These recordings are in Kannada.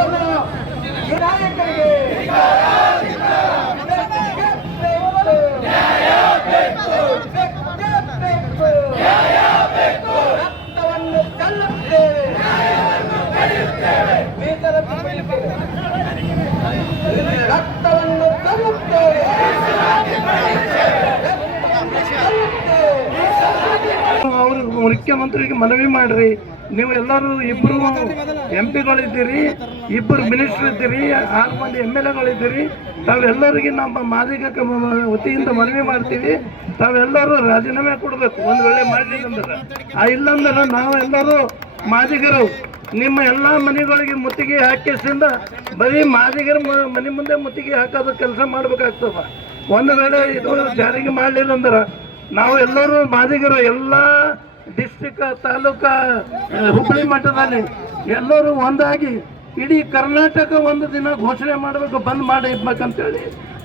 ಧರ್ಮದ ವಿನಾಯಕರಿಗೆ ರಕ್ತವನ್ನು ಚೆಲ್ಲುತ್ತೇವೆ, ರಕ್ತವನ್ನು ಚೆಲ್ಲುತ್ತೇವೆ. ಅವರು ಮುಖ್ಯಮಂತ್ರಿಗೆ ಮನವಿ ಮಾಡ್ರಿ. ನೀವು ಎಲ್ಲರೂ ಇಬ್ಬರು MP ಗಳಿದ್ದೀರಿ, ಇಬ್ಬರು ಮಿನಿಸ್ಟರ್ ಇದ್ದೀರಿ, 6 ಮಂದಿ MLAಗಳಿದ್ದೀರಿ. ತಾವೆಲ್ಲರಿಗೆ ನಮ್ಮ ಮಾದಿಗ ವತಿಯಿಂದ ಮನವಿ ಮಾಡ್ತೀವಿ. ತಾವೆಲ್ಲರೂ ರಾಜೀನಾಮೆ ಕೊಡಬೇಕು ಒಂದು ವೇಳೆ ಮಾಡಲಿಲ್ಲ ಅಂದ್ರೆ. ಇಲ್ಲಂದ್ರೆ ನಾವೆಲ್ಲರೂ ಮಾದಿಗರು ನಿಮ್ಮ ಎಲ್ಲ ಮನೆಗಳಿಗೆ ಮುತ್ತಿಗೆ ಹಾಕಿಸಿಂದ ಬರೀ ಮಾದಿಗರ ಮನೆ ಮುಂದೆ ಮುತ್ತಿಗೆ ಹಾಕೋದು ಕೆಲಸ ಮಾಡ್ಬೇಕಾಗ್ತದ. ಒಂದು ವೇಳೆ ಇದು ಜಾರಿಗೆ ಮಾಡಲಿಲ್ಲ ಅಂದ್ರೆ ನಾವು ಎಲ್ಲರೂ ಮಾದಿಗರು ಎಲ್ಲ ಡಿಸ್ಟ್ರಿಕ್ಟ್ ತಾಲೂಕಾ ಹುಬ್ಬಳ್ಳಿ ಮಟ್ಟದಲ್ಲಿ ಎಲ್ಲರೂ ಒಂದಾಗಿ ಇಡೀ ಕರ್ನಾಟಕ ಒಂದು ದಿನ ಘೋಷಣೆ ಮಾಡಬೇಕು, ಬಂದ್ ಮಾಡಿರ್ಬೇಕಂತೇಳಿ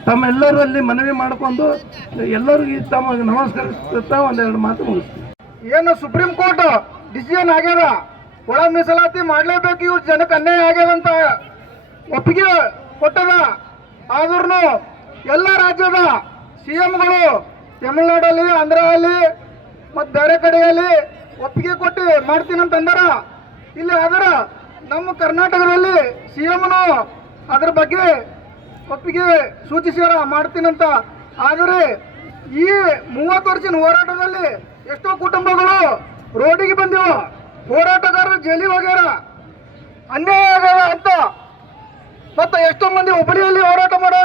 ತಮ್ಮೆಲ್ಲರಲ್ಲಿ ಮನವಿ ಮಾಡಿಕೊಂಡು ಎಲ್ಲರಿಗೂ ತಮ್ಮ ನಮಸ್ಕರಿಸ್ತಾ ಒಂದೆರಡು ಮಾತು ಮುಗಿಸ್ತೀವಿ. ಏನು ಸುಪ್ರೀಂ ಕೋರ್ಟ್ ಡಿಸಿಷನ್ ಆಗ್ಯದ, ಒಳ ಮೀಸಲಾತಿ ಮಾಡಲೇಬೇಕು, ಇವ್ರ ಜನಕ್ಕೆ ಅನ್ಯಾಯ ಆಗ್ಯದಂತ ಒಪ್ಪಿಗೆ ಕೊಟ್ಟದ. ಆದ್ರೂ ಎಲ್ಲ ರಾಜ್ಯದ CMಗಳು ತಮಿಳುನಾಡಲ್ಲಿ, ಆಂಧ್ರಲ್ಲಿ ಮತ್ತು ಬೇರೆ ಕಡೆಯಲ್ಲಿ ಒಪ್ಪಿಗೆ ಕೊಟ್ಟು ಮಾಡ್ತೀನಂತಂದಾರ. ಇಲ್ಲಿ ಆದ್ರೆ ನಮ್ಮ ಕರ್ನಾಟಕದಲ್ಲಿ CMನು ಅದ್ರ ಬಗ್ಗೆ ಒಪ್ಪಿಗೆ ಸೂಚಿಸ್ಯಾರ ಮಾಡ್ತೀನಂತ. ಆದರೆ ಈ 30 ವರ್ಷದ ಹೋರಾಟದಲ್ಲಿ ಎಷ್ಟೋ ಕುಟುಂಬಗಳು ರೋಡಿಗೆ ಬಂದಿವ, ಹೋರಾಟಗಾರರು ಜೈಲಿಗೆ ಹೋಗ್ಯಾರ, ಅನ್ಯಾಯ ಆಗ್ಯಾವ ಅಂತ. ಮತ್ತು ಎಷ್ಟೋ ಮಂದಿ ಹುಬ್ಬಳ್ಳಿಯಲ್ಲಿ ಹೋರಾಟ ಮಾಡೋ